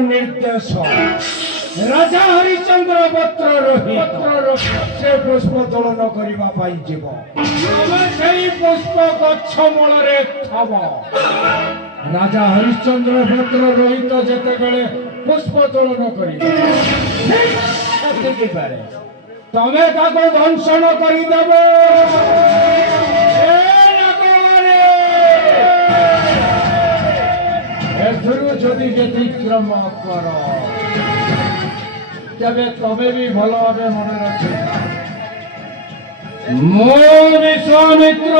निर्देश राजा हरिचंद्र पत्र से पुष्प तोलन करने जीव से पुष्प गछ मूल राजा हरिचंद्र पत्र रोहित जिते बड़े पुष्प तोलन कर तमें दंशन करदेव जदि व्यतिक्रम कर तबे तमें भी भल भाव मन रख मो विश्वामित्र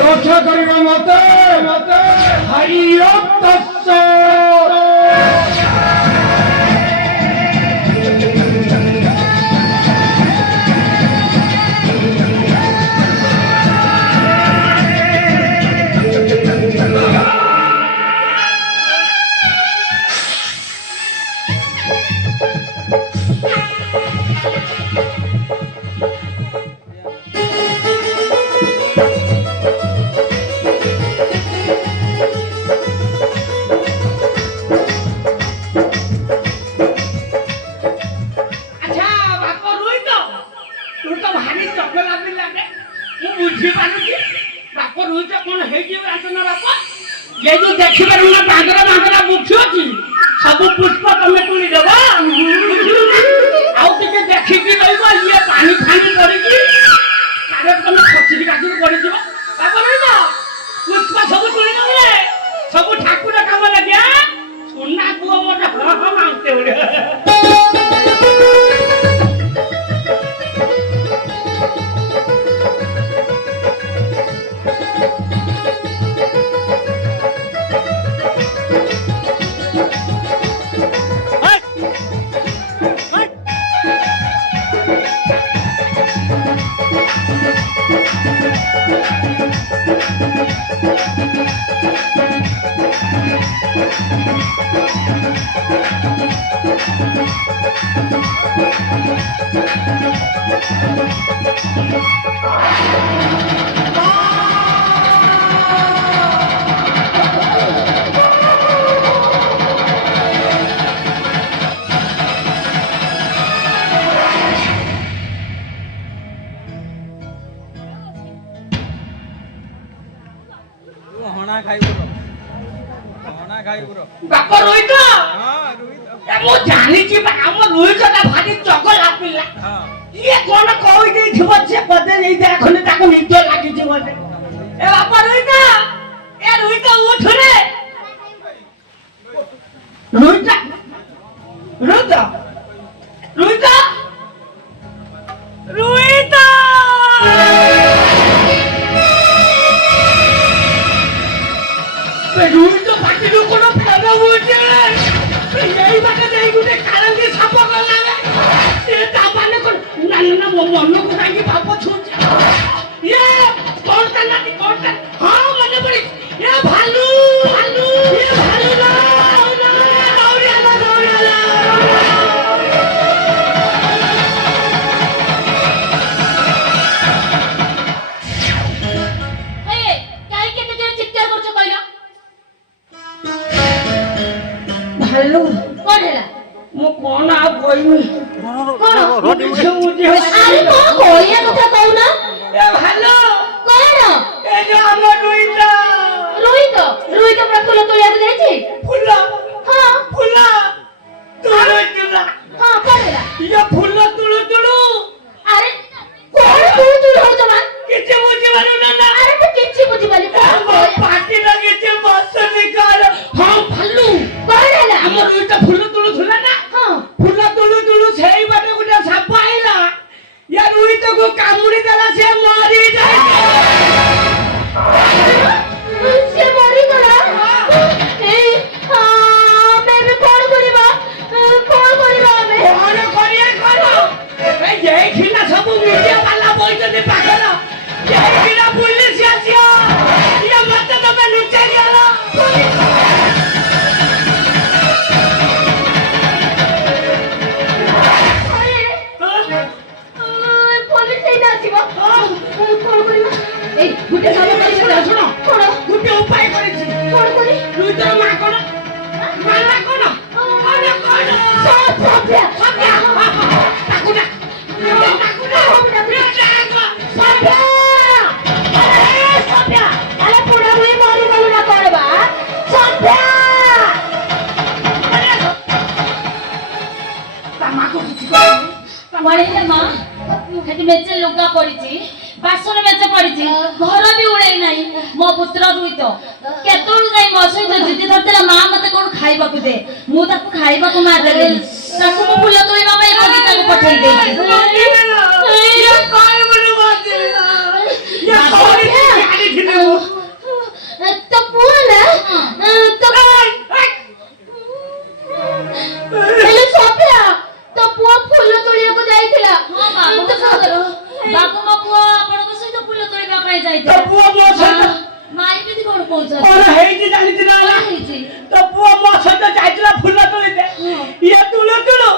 रक्षा करवा मत सब पुष्प तमें तुली देव आउ टे देखिकी रही ये पानी फानी करके तुम खसी काटिक पड़ पुष्प सब तुली देवे सब ठाकुर काम लगे सुना पुओ मोटा मांगते से मरी गला ए हां मैं भी कौन ତୋର ମା କଣ ମାଲା କଣ କଣ କଣ ସତ୍ୟ ସତ୍ୟ ତାକୁ ନା ତାକୁ ନା ସତ୍ୟ ଆରେ ସତ୍ୟ ଆରେ ପୁରା ହୁଏ ମରି ଗଲୁ ନା କରବା ସତ୍ୟ ତା ମା କୁ କିଛି କହିନି ପଳେଇଲେ ମା ସେଠି ମେଚେ ଲୁଗା ପଡିଛି ବାସନ ମେଚେ ପଡିଛି ଘର ବି ଉଳେଇ ନାହିଁ ମୋ ପୁତ୍ର ଦୁଇତ କେତେବେଳୁ ଯାଇ ମୋ ସହିତ ଜିଦି ଧରିଥିଲା ମା ମତେ କଣ ଖାଇବାକୁ ଦେ ମୁଁ ତାକୁ ଖାଇବାକୁ ମା ଦେଲିନି ତାକୁ ମୁଁ ଫୁଲ ତୋଳିବା ପାଇଁ ବଗିଚାକୁ ପଠେଇ ଦେଇଛି ତ ପୁଅ ନା ତ ହେଲେ ସତ୍ୟ ତ ପୁଅ ଫୁଲ ତୋଳିବାକୁ ଯାଇଥିଲା ହଁ ମା ବହୁତ ସୁନ୍ଦର ବାବୁ ମୋ ପୁଅ ଆପଣଙ୍କ ସହିତ ଫୁଲ ତୋଳିବା ପାଇଁ ତୋ ଯାଇଥିଲା ପୁଅ ମୋ ସହିତ ମା ଏମିତି କଣ କହୁଛନ୍ତି କଣ ହେଇଛି ଜାଣିଛୁ ନା କଣ ହେଇଛି ତୋ ପୁଅ ମୋ ସହିତ ଯାଇଥିଲା ଫୁଲ ତୋଳିତେ ଇଏ ତୁଳୁ ତୁଳୁ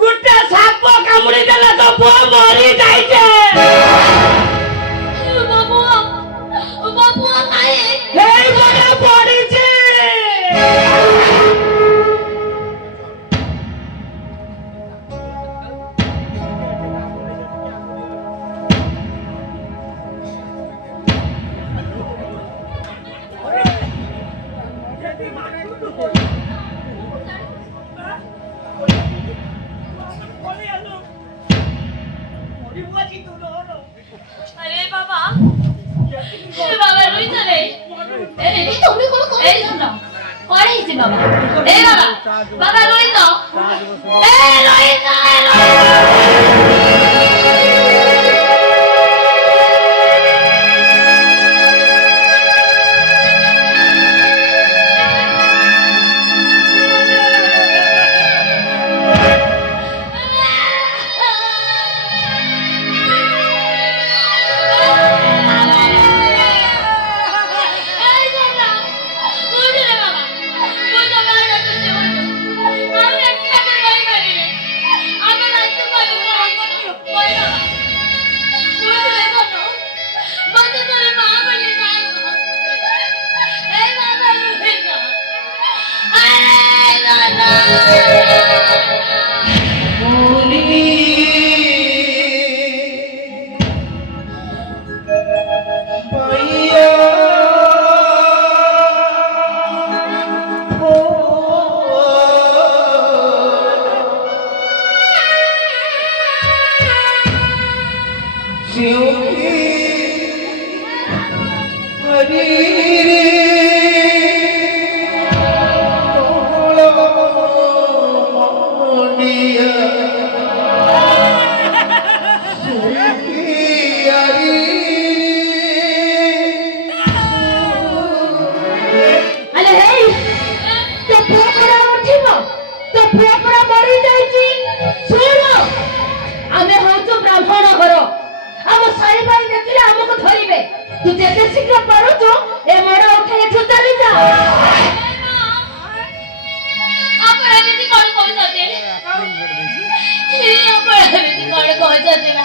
ଗୋଟେ ସାପ କାମୁଡି ଦେଲା ତୋ ପୁଅ ମରି ଯାଇଛି ମୋ ପୁଅ କାହିଁ ହେଇ ବଡ଼ ପଡ଼ିଛି अरे बाबा रोहित रे তুমি কোন এই শুনো কড় হইছে বাবা এই বাবা রোহিত এই রোহিত तू जैसे शीघ्र पारो तो ए मोड़ा उठे एठो चली जा ଆପଣ ଏମିତି କଣ କହୁଛନ୍ତି ଆପଣ ଏମିତି କଣ କହୁଛନ୍ତି ନା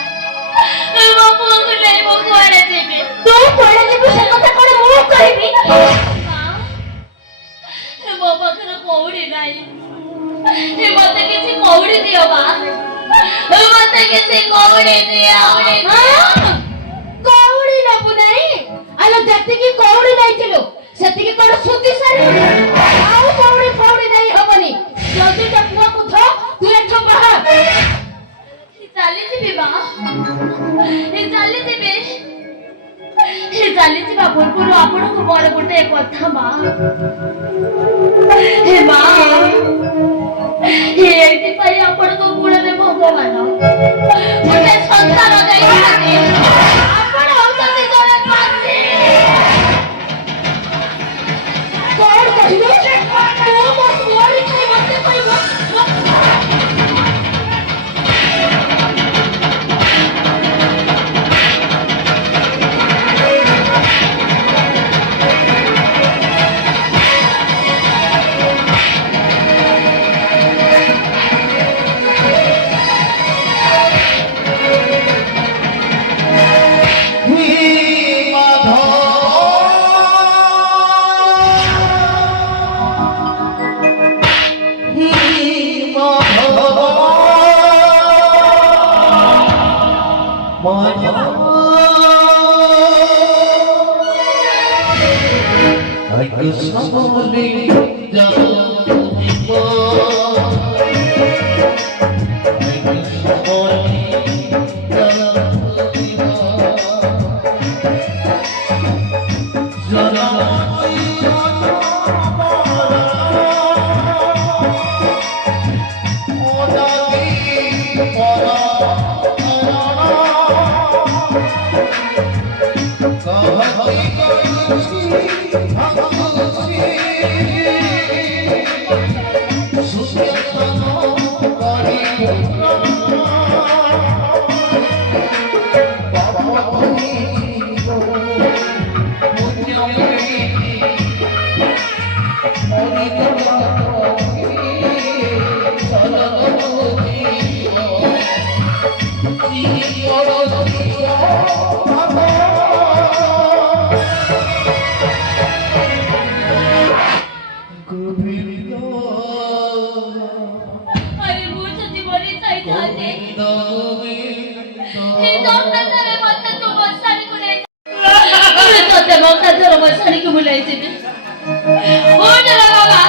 ମୋ ପୁଅକୁ ନେଇ ମୁଁ କୁଆଡେ ଯିବି तू कुआडे जीवु से कथा कोन मु कहबी ମୋ ପାଖରେ କଉଡ଼ି ନାହିଁ ମତେ କିଛି କଉଡ଼ି ଦିଅ ମା ମତେ କିଛି କଉଡ଼ି ଦିଅ कौड़ी नबु नहीं आलो जति कौड़ी नहीं थिलो सेति की कोन सुति सारी आउ कौड़ी फौड़ी नहीं हबनी जल्दी त पुआ को थो तू एठो बाहर ଚାଲି ଯିବି ମା ଚାଲି ଯିବା ପୂର୍ବରୁ ଆପଣଙ୍କୁ ମୋର ଗୋଟେ କଥା ମା ହେ ମା ଏଇଥିପାଇଁ ଆପଣଙ୍କ କୂଳରେ ଭଗବାନ ଗୋଟେ ସଂସାର ଦେଇଛନ୍ତି ଆପଣ ହଉଛନ୍ତି ଜଣେ ପାପୀ कौन कहिबे तू मो कोड़ी खाई मते कहबो আরে মুই যদি মরে যাইতাতে এই দমদারে মতে তো বসারি কোলে তুই তো তে মমতাজের বসারি ভুলাই যাবি ও না বাবা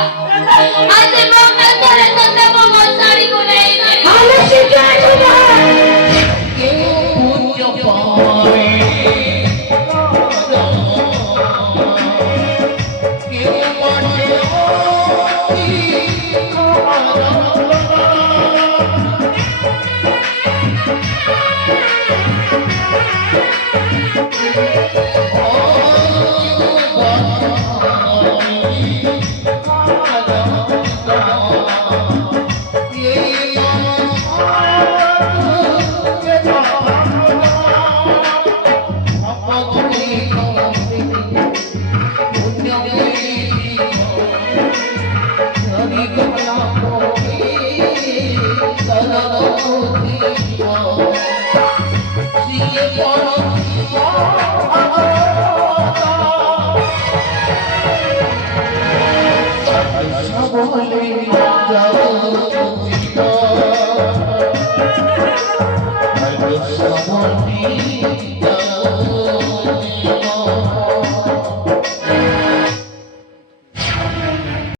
আজ মমতাজের তো তে বসারি কোলে আমি শিখাই না Somebody